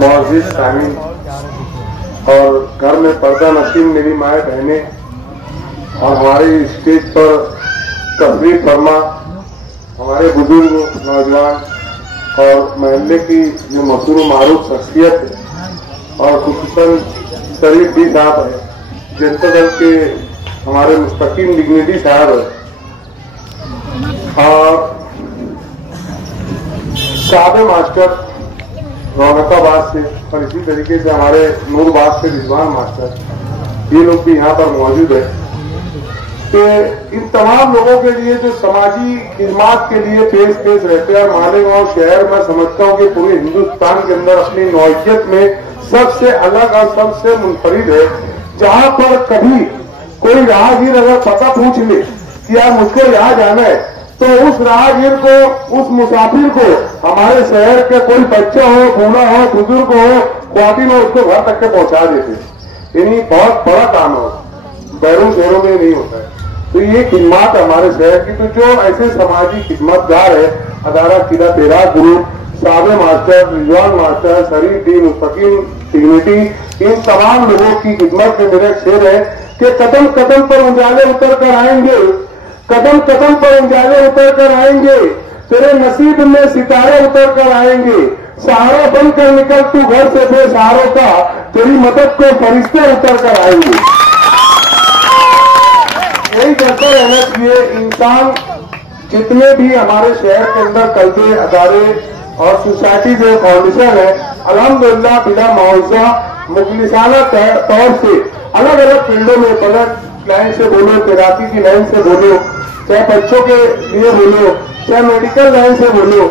मौजूद सामीन और घर में पर्दा नसीम मेरी माए बहने और हमारे स्टेज पर तस्वीर फरमा हमारे बुजुर्ग नौजवान और महल्ले की जो मशहूर मारूफ शख्सियत है और खुसूसन शरीफ डी साहब है, जनता दल के हमारे मुस्तकीम डिग्निटी साहब है और साहब मास्टर रौनकाबाद से और इसी तरीके से हमारे नूरबाद से रिजवान मास्टर, ये लोग भी यहाँ पर मौजूद है कि इन तमाम लोगों के लिए जो समाजी खिदमात के लिए पेश रहते हैं। मालेगांव शहर में समझता हूँ कि पूरे हिंदुस्तान के अंदर अपनी नौइयत में सबसे अलग और सबसे मुनफरिद है, जहाँ पर कभी कोई राहगीर अगर पता पूछ ले कि यार मुझको यहाँ जाना है तो उस राहगीर को, उस मुसाफिर को हमारे शहर के कोई बच्चा हो, बूढ़ा हो, बुजुर्ग हो, ख्वातीन हो, उसको घर तक के पहुंचा देते। यानी बहुत बड़ा काम हो, बैरून शहरों में नहीं होता है। तो ये खिदमत हमारे शहर की, तो जो ऐसे समाजी खिदमतगार है, अदारा किला तेरा गुरु साहब मास्टर, रिजवान मास्टर, शरीफ डी, मुस्तकीम डिग्निटी, इन तमाम लोगों की खिदमत में मेरा शेर है कि कदम कदम पर उजाले उतर कर आएंगे, कदम कदम पर उजाले उतर कर आएंगे, तेरे नसीब में सितारे उतर कर आएंगे, सहारा बनकर निकल तू घर से बेसहारों का, तेरी मदद को फरिश्ते उतर कर आएंगे। यही करते रहना चाहिए। इंसान जितने भी हमारे शहर के अंदर कल्बे, अदारे और सोसाइटी जो फाउंडेशन है, अल्हम्दुलिल्लाह बिला मुआवजा मुखलिसाना तौर से अलग अलग फील्डों में, पलट लाइन से बोलो, तैराकी की लाइन से बोलो, चाहे बच्चों के लिए बोलो, चाहे मेडिकल लाइन से बोलो,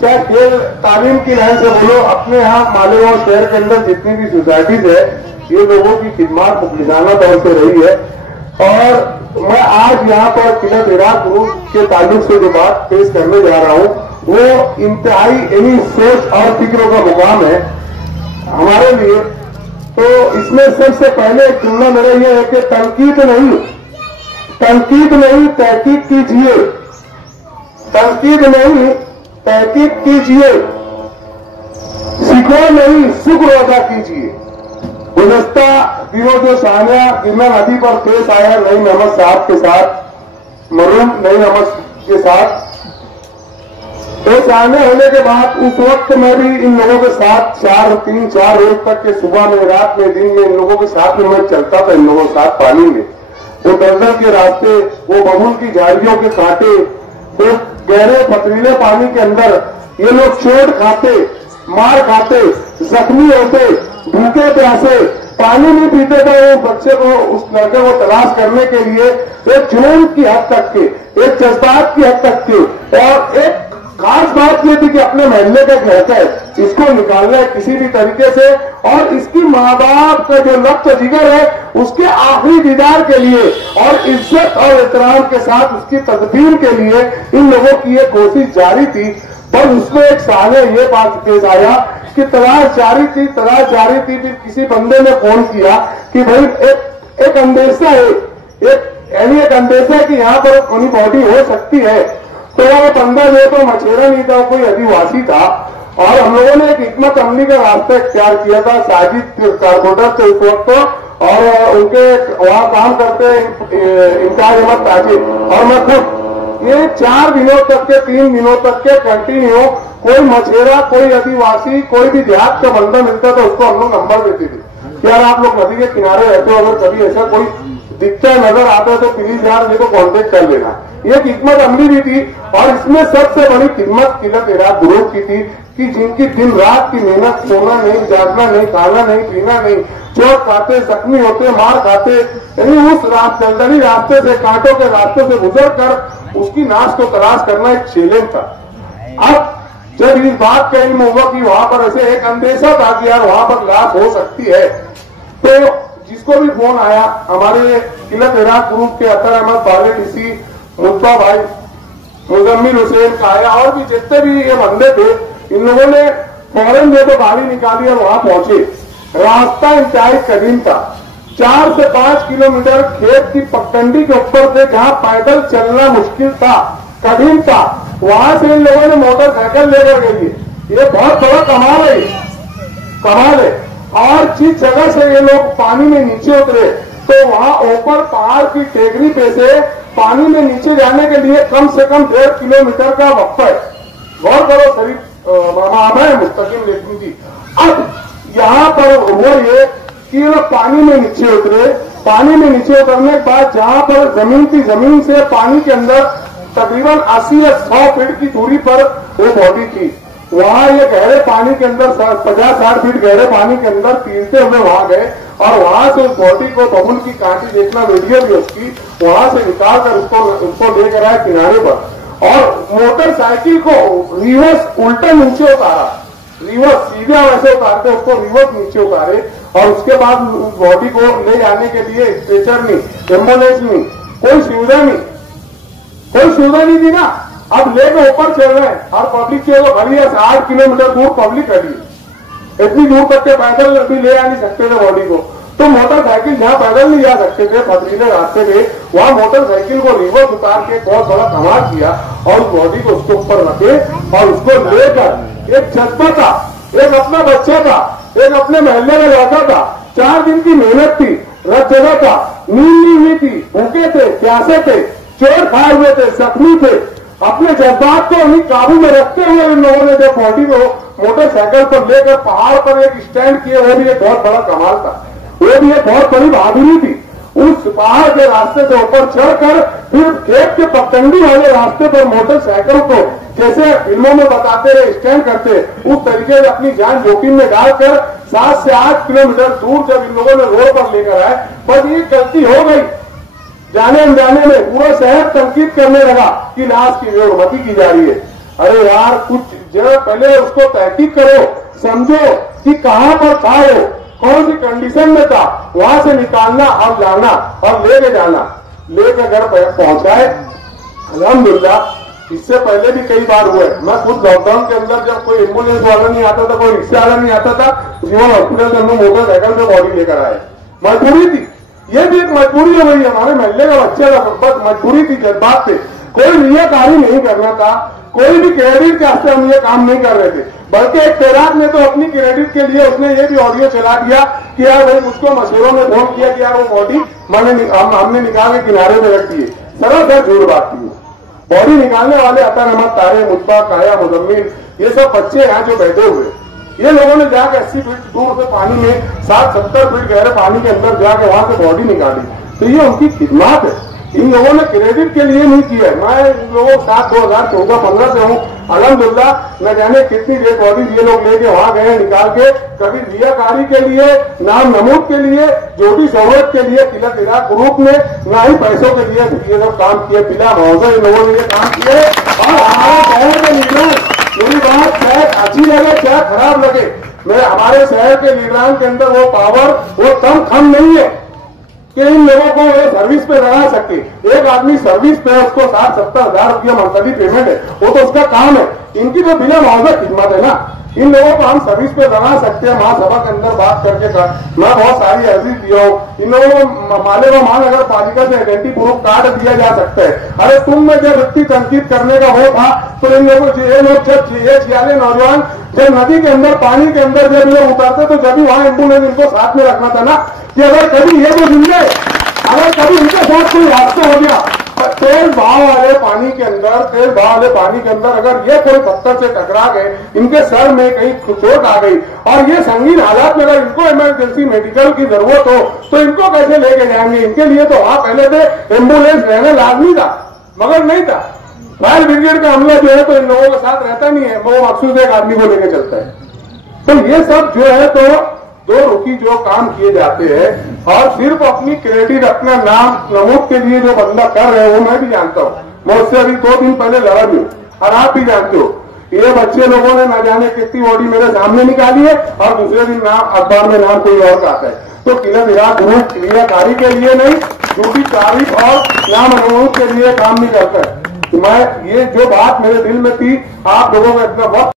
चाहे खेल तालीम की लाइन से बोलो, अपने यहाँ मालेगांव शहर के अंदर जितनी भी सोसाइटीज है, ये लोगों की खिदमत मुखलिसाना तौर से रही है। और मैं आज यहाँ पर किला तेरा गुरु के ताल्लुक से जो बात पेश करने जा रहा हूँ, वो इंतहाई यानी सोच और फिक्रों का मुकाम है हमारे लिए। तो इसमें सबसे पहले एक जुमला मेरा यह है कि तनकीद नहीं तहकीक कीजिए, तनकीद नहीं तहकीक कीजिए, सीखो नहीं शुक्र अदा कीजिए। गुज़श्ता दिनों जो सानिया गिरना नदी पर पेश आया नईम अहमद साहब के साथ, मरूम नईम अहमद के साथ, तो सामने होने के बाद उस वक्त मैं भी इन लोगों के साथ 3-4 रोज तक के सुबह में, रात में, दिन में इन लोगों के साथ में मैं चलता था, इन लोगों के साथ पानी में, वो दलदल के रास्ते, वो बबूल की झाड़ियों के कांटे, वो गहरे पथरीले पानी के अंदर ये लोग चोट खाते, मार खाते, जख्मी होते, भूखे प्यासे, पानी नहीं पीते थे। वो बच्चे को, उस लड़के को तलाश करने के लिए एक जुनून की हद तक के, एक जज्बात की हद तक के, और एक खास बात यह थी कि अपने महल्ले का घर है, इसको निकालना है किसी भी तरीके से, और इसकी माँ बाप का जो लफ्ज़ जिगर है उसके आखिरी दीदार के लिए और इज्जत और एहतराम के साथ उसकी तदबीर के लिए इन लोगों की ये कोशिश जारी थी। पर उसमें एक साले ये बात पेश आया कि तलाश जारी थी, फिर किसी बंदे ने फोन किया कि भाई एक अंदेशा है, एक अंदेशा है कि यहाँ पर अपनी बॉडी हो सकती है। तो वो बंदा जो तो मछेरा नहीं था, कोई आदिवासी था, और हम लोगों ने एक हिकमत अमली का रास्ता इख्तियार किया था। साजिद कारपोरेटर थे उस वक्त, और उनके वहां काम करते इम्तियाज अहमद ताजिर और मैं खुद, ये 4 दिनों तक के, 3 दिनों तक के कंटिन्यू कोई मछेरा, कोई आदिवासी, कोई भी देहात का बंदा मिलता था, उसको हम लोग नंबर देते थे। यार आप लोग नदी के किनारे रहते हो, अगर कभी ऐसा कोई दिखता नजर आता है तो प्लीज यार मेरे को कॉन्टेक्ट कर लेना। ये हिकमत अमली भी थी। और इसमें सबसे बड़ी खिदमत किला तेरा गुरु की थी कि जिनकी दिन रात की मेहनत, सोना नहीं, जागना नहीं, खाना नहीं, पीना नहीं, चोट खाते, जख्मी होते, मार खाते, यानी उस जंगली रास्ते से, कांटों के रास्ते से गुजर कर उसकी नाश को तलाश करना एक चैलेंज था। अब जब इस बात का इल्म हुआ कि वहां पर ऐसे एक अंदेशा था कि यार वहां पर लाश हो सकती है, तो जिसको भी फोन आया, हमारे किला तेरा ग्रुप के अतर अहमद बाले डीसी, मुद्दा भाई, मुजम्मिल हुसैन का आया, और भी जितने भी ये बंदे थे, इन लोगों ने फौरन जो तो गाड़ी निकाली और वहां पहुंचे। रास्ता इंतहाई कठिन था, 4 से 5 किलोमीटर खेत की पगडंडी के ऊपर से, जहां पैदल चलना मुश्किल था, कठिन था, वहां से इन लोगों ने मोटरसाइकिल लेकर गई ये बहुत बड़ा कमाल है, कमाल है। और जिस जगह से ये लोग पानी में नीचे उतरे तो वहां ऊपर पहाड़ की टेकरी पे से पानी में नीचे जाने के लिए कम से कम 1.5 किलोमीटर का वक्त है। गौर करो शरीफ मामा है मुस्तकिम लेकिन जी। अब यहाँ पर हुआ ये कि ये लोग पानी में नीचे उतरे, पानी में नीचे उतरने के बाद जहां पर जमीन थी, जमीन से पानी के अंदर तकरीबन 80 या 100 फीट की दूरी पर वो बॉडी थी। वहां ये गहरे पानी के अंदर 50-60 फीट गहरे पानी के अंदर तीरते हुए वहां गए और वहां से उस बॉडी को बबुल की कांटी देखना वीडियो भी उसकी, वहां से निकाल कर उसको लेकर आए किनारे पर और मोटरसाइकिल को रिवर्स उल्टा नीचे उतारा, रिवर्स सीधा वैसे उतारते उसको रिवर्स नीचे उतारे और उसके बाद बॉडी को ले जाने के लिए स्ट्रेचर नहीं, एम्बुलेंस नहीं, कोई सुविधा नहीं, कोई सुविधा नहीं थी ना। अब लेकर ऊपर चल रहे हैं और पब्लिक जो खड़ी है 60 किलोमीटर दूर पब्लिक खड़ी है, इतनी दूर तक के पैदल भी ले आ नहीं सकते थे बॉडी को। तो मोटरसाइकिल जहां पैदल नहीं जा सकते थे पथरीले रास्ते पे, वहां मोटरसाइकिल को रिवर्स उतार के बहुत बड़ा कमाल किया और उस बॉडी को उसके ऊपर रखे और उसको लेकर एक जज्बा था, एक अपना बच्चा था, एक अपने मोहल्ले में लड़का था, 4 दिन की मेहनत थी, रत जगह था, नींद नहीं हुई थी, भूखे थे, प्यासे थे, चोट खाए हुए थे, जख्मी थे, अपने जज्बात को उन्हीं काबू में रखते हुए इन लोगों ने जो बॉडी को मोटरसाइकिल पर लेकर पहाड़ पर एक स्टैंड किए, वो भी एक बहुत बड़ा कमाल था, वो भी एक बहुत बड़ी बहादुरी थी। उस पहाड़ के रास्ते से ऊपर चढ़कर फिर खेत के पगडंडी वाले रास्ते पर मोटरसाइकिल को जैसे फिल्मों में बताते रहे स्टैंड करते, उस तरीके से अपनी जान जोखिम में डालकर 7 से 8 किलोमीटर दूर जब इन लोगों ने रोड पर लेकर आए, बस ये गलती हो गई। जाने अनजाने में पूरा शहर तनकीद करने लगा कि लाश की बेहरमती की जा रही है। अरे यार कुछ जरा पहले उसको तहकीक करो, समझो कि कहां पर था वो, कौन सी कंडीशन में था, वहां से निकालना और लाना और लेके जाना, लेके घर पहुंचाए। अल्हम्दुलिल्लाह इससे पहले भी कई बार हुए। मैं खुद लॉकडाउन के अंदर जब कोई एम्बुलेंस वाला नहीं आता था, कोई रिक्शा वाला नहीं आता था, जीवन हॉस्पिटल के अंदर मोटरसाइकिल में बॉडी लेकर आए। मजबूरी थी, ये भी एक मजबूरी हो गई। हमारे महल्ले का बच्चे का बस मजबूरी थी, जज्बात थे, कोई नियतकारी नहीं करना था, कोई भी क्रेडिट के वास्ते हम ये काम नहीं कर रहे थे, बल्कि एक तैराक ने तो अपनी क्रेडिट के लिए उसने ये भी ऑडियो चला दिया कि यार भाई मुझको मशहूरों ने फोन किया कि यार वो बॉडी हमने निकाल के किनारे में रख दी है। सरासर झूठ बात थी। बॉडी निकालने वाले अतर अहमद, तारे, मुजबा, काया, मुजम्मिल, ये सब बच्चे यहाँ जो बैठे हुए, ये लोगों ने जाकर 80 फीट दूर से पानी में 60-70 फीट गहरे पानी के अंदर जाके वहां से बॉडी निकाली। तो ये उनकी खिदमत है, इन लोगों ने क्रेडिट के लिए नहीं किया है। मैं इन लोगों के साथ 2014-15 से हूँ। अल्हम्दुलिल्लाह न जाने कितनी डेड बॉडीज ये लोग लेके वहां गए निकाल के, कभी रियाकारी के लिए, नाम नमूद के लिए, जो भी जरूरत के लिए तिलक इराक ग्रुप ने, ना ही पैसों के लिए ये सब काम किए। बिला मुआवजा इन लोगों ने ये काम किए। और हमारे शहर के लीडर, मेरी बात चाहे अच्छी लगे चाहे खराब लगे, मेरे हमारे शहर के लीडरान के अंदर वो पावर, वो दम खम नहीं है कि इन लोगों को ये सर्विस पे लगा सके। एक आदमी सर्विस पे उसको 60-70 हजार रुपया मंथली पेमेंट है, वो तो उसका काम है। इनकी तो बिना मुआवजा खिदमत है ना, इन लोगों को हम सर्विस पे लगा सकते हैं। महासभा के अंदर बात करके मैं बहुत सारी अर्जी दिया हूँ, इन लोगों को मालेगांव महानगर पालिका से आइडेंटिटी प्रूफ कार्ड दिया जा सकता है। अरे तुम में जब व्यक्ति तनकीद करने का वो था तो इन लोगों को ये लोग जब ये छियाले नौजवान जब नदी के अंदर पानी के अंदर जब लोग उतारते तो जब भी वहां एम्बुलेंस इनको साथ में रखना था ना, कि अगर कभी ये तो जिंदे, अगर कभी इनके साथ कोई हादसा हो गया, तेज बहाव वाले पानी के अंदर, तेज बहाव वाले पानी के अंदर अगर ये कोई पत्थर से टकरा गए, इनके सर में कहीं चोट आ गई और ये संगीन हालात में अगर इनको इमरजेंसी मेडिकल की जरूरत हो तो इनको कैसे लेके जाएंगे? इनके लिए तो वहां पहले से एम्बुलेंस रहना लाजमी था, मगर नहीं था। फायर ब्रिगेड का अमला जो है तो इन लोगों के साथ रहता नहीं है, वो मखसूस एक आदमी को लेके चलता है। तो ये सब जो है तो दो रुखी जो काम किए जाते हैं और सिर्फ अपनी क्रेडिट, अपना नाम नमूद के लिए जो बंदा कर रहे हैं वो मैं भी जानता हूँ। मैं उससे अभी 2 दिन पहले लड़ा भी हूँ और आप भी जानते हो। ये बच्चे लोगों ने न जाने कितनी बॉडी मेरे सामने निकाली है और दूसरे दिन नाम अखबार में नाम कोई और का आता है। तो किलर इराक ग्रुप क्रियाकारी के लिए नहीं, झूठी तारीफ और नाम अनुमोद के लिए काम नहीं करता है। मैं ये जो बात मेरे दिल में थी, आप लोगों का इतना वक्त